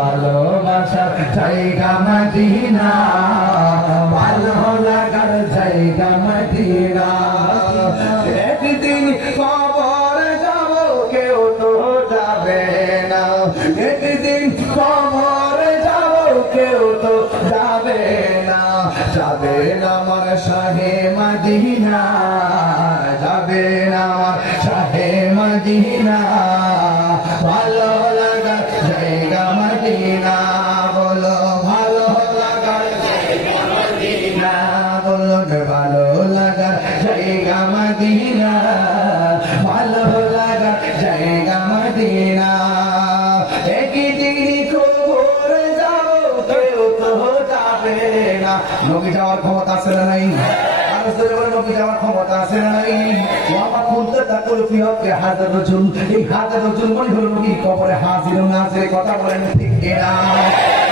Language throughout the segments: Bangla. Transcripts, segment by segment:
ভালোবাসার জায়গা মদিনা, ভালো লাগার জায়গা মদিনা। একদিন কবর যাব কেউ তো যাবে না, একদিন কবর যাব কেউ তো যাবে না, যাবে না আমার শাহে মদিনা, যাবে না আমার শাহে মদিনা। ভালো লাগার জায়গা মদিনা, বলো ভালো লাগার জায়গা মদিনা, বলো ভালো লাগার জায়গা মদিনা, ভালো লাগার জায়গা মদিনা। একদিন কবর যাব কেউ তো যাবে না। নবী যাওয়ার ক্ষমতা আছে না নাই? নবী যাওয়ার ক্ষমতা আছে না নাই? আমার খুলতে তাকুল ফিহকে হাজার রসুল, এই হাজার রসুল মনে হলো নবী কবরে হাজির নাজির, কথা বলেন ঠিক কিনা?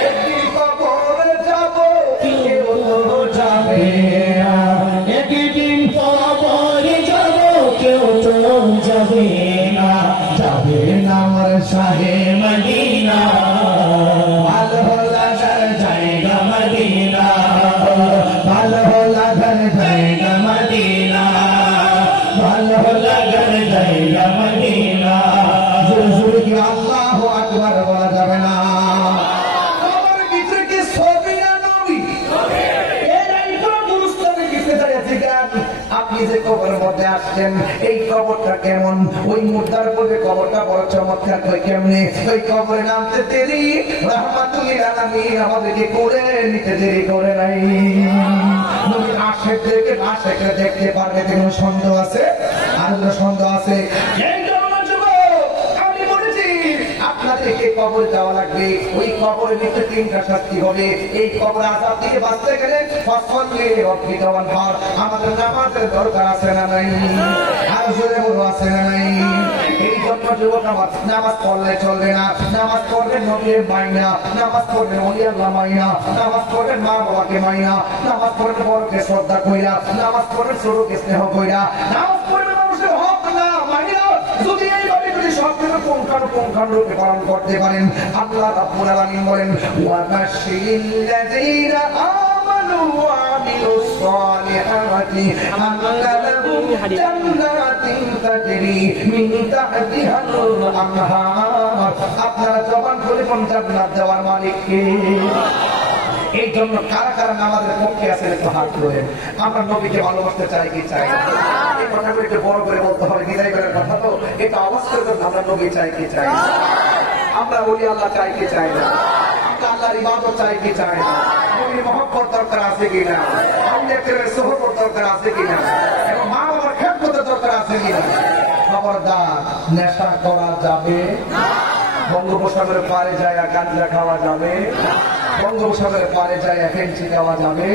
একদিন কবরে যাব কেউ তো যাবে না, একদিন কবরে যাব কেউ তো যাবে না, যাবে না আমার শাহে মদিনা, ভালো লাগার জায়গা মদিনা, ভালো লাগার জায়গা মদিনা, ভালো লাগার জায়গা মদিনা। জোরে জোরে কি আল্লাহু আকবার বলা যাবে না? কবরের ভিতরে কি ছবি না নবী? এরাই তো মুস্তাফি কিসে দাঁড়িয়েছে গান। আপনি যে কবরের মধ্যে আসছেন, এই কবরটা কেমন? ওই মুর্দার পরে কবরটা বড় চমৎকার। কই কেমনে? ওই কবরে নামতে দেরি রাহমাতুল আলামিন আমাদেরকে করে নিতে দেরি করে নাই। নবী আশিকদেরকে আশিকরা দেখতে পারবে, কোনো সন্দেহ আছে? আর কোনো সন্দেহ আছে? এই জন্য যুবক আমি বলেছি আপনাদেরকে কবর যাওয়া লাগবে। ওই কবরের ভিতরে তিনটা শাস্তি হবে। এই কবর আযাব থেকে বাঁচতে গেলে ফসলে রব্বিকা ওয়ানহার, আমাদের নামাজের দরকার আছে না নাই? আর জোরে বলো আছে না নাই? এই জন্য যুবক নামাজ পড়লে চলবে না, নামাজ পড়লে নবীর মাইনা, নামাজ পড়লে ওলি আল্লাহ মাইনা, নামাজ পড়লে মা বাবাকে মাইনা, নামাজ পড়লে বড়কে শ্রদ্ধা কইরা, নামাজ পড়লে ছোটকে স্নেহ কইরা, নামাজ পড়লে মানুষের হক না মাইনা। যদি এইভাবে যদি সবকিছু পুঙ্খানুপুঙ্খানুরূপে পালন করতে পারেন, আল্লাহ রাব্বুল আলামিন বলেন ওয়া বাশশিরিল্লাযীনা আমানু ওয়া আমিলুস সালিহাতি আন্না লাহুম জান্নাতিন তাজরি মিন তাহতিহাল আনহার। আপনারা জবান খুলে কোন জান্নাত দেওয়ার মালিক কে? এই জন্য কারা কারা আমাদের পক্ষে আছেন একটু হাত তোলেন। আমরা নবীকে ভালোবাসতে চাই কি চাই না? এই কথাগুলো একটু বড় করে বলতে হবে, বিদায় করার কথা তো। এটা অবস্থার জন্য আমরা নবী চাই কি চাই না? আমরা ওলি আল্লাহ চাই কি চাই না? আমরা আল্লাহর ইবাদত চাই কি চাই না? নবীর মহব্বত দরকার আছে কিনা? আউলিয়া কেরামের সোহবত দরকার আছে কিনা? এবং মা বাবার খেদমতের দরকার আছে কিনা? খবরদার, নেশা করা যাবে না। বঙ্গোপসাগরের পারে যায় গাঁজা খাওয়া যাবে, বঙ্গোপসাগরের পারে যায় ফেন্সি খাওয়া যাবে।